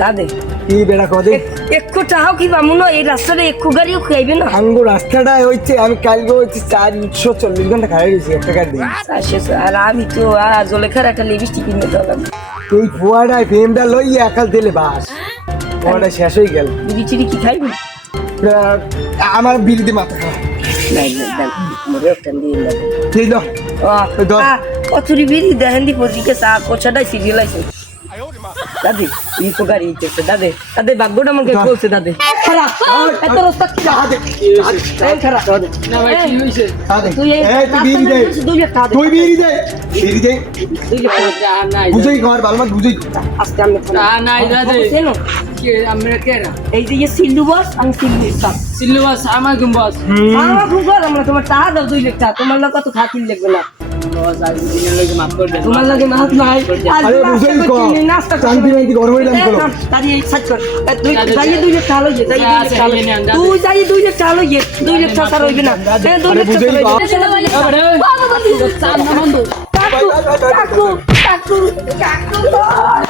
দাদে কি বেড়া কদে একটু চাও কি বামুন এই রাস্তাটা একটু গাড়িও খাইবে না আঙ্গু রাস্তাটা হচ্ছে আমি কালকে হচ্ছে 440 ঘন্টা খাই গেছি একটা কার দিন আর আমি তো জলেখার একটা লিপস্টিক কিনে দিলাম এই ফুয়াটা ফ্রেমটা লই একাল দিলে বাস ফুয়াটা শেষ হয়ে গেল বিড়ি চিড়ি কি খাইবে আমার বিড়িতে মাথা খাওয়া নাই না মরে একটা দিয়ে না ঠিক দাও কচুরি বিড়ি দেখেন দি পজিকে চা কোচাটাই সিরিয়াল আছে দাদি এই তো গাড়ি দেখতে দাদে দাদে ভাগ্যটা আমাকে বলছে দাদে খারাপ এত রাস্তা কি এই খারাপ না ভাই কি হইছে তুই এই দুই লাখ টাকা তুই বিড়ি দে বিড়ি দে দুই লাখ টাকা নাই বুঝাই ঘর বালমা বুঝাই আজকে আমি নাই দাদে কেন কি আমরা কেরা এই যে সিল্লু বস আমি সিল্লু সাপ সিল্লু বাস আমার গুম্বাস আমার খুব ভালো আমরা তোমার টাকা দাও 2 লাখ টাকা তোমার লোক কত খাতির লাগবে না বাস আজ দিনের লাগে মাফ করে দেন তোমার লাগে মাছ নাই আরে বুঝাই কো শান্তি মাইতি গরম হইলাম কলো তারি এই সাইড কর তুই যাই 2 লাখ টাকা লইয়ে যাই 2 লাখ টাকা তুই যাই 2 লাখ টাকা লইয়ে 2 লাখ টাকা রইবে না 2 লাখ টাকা কাকু কাকু কাকু কাকু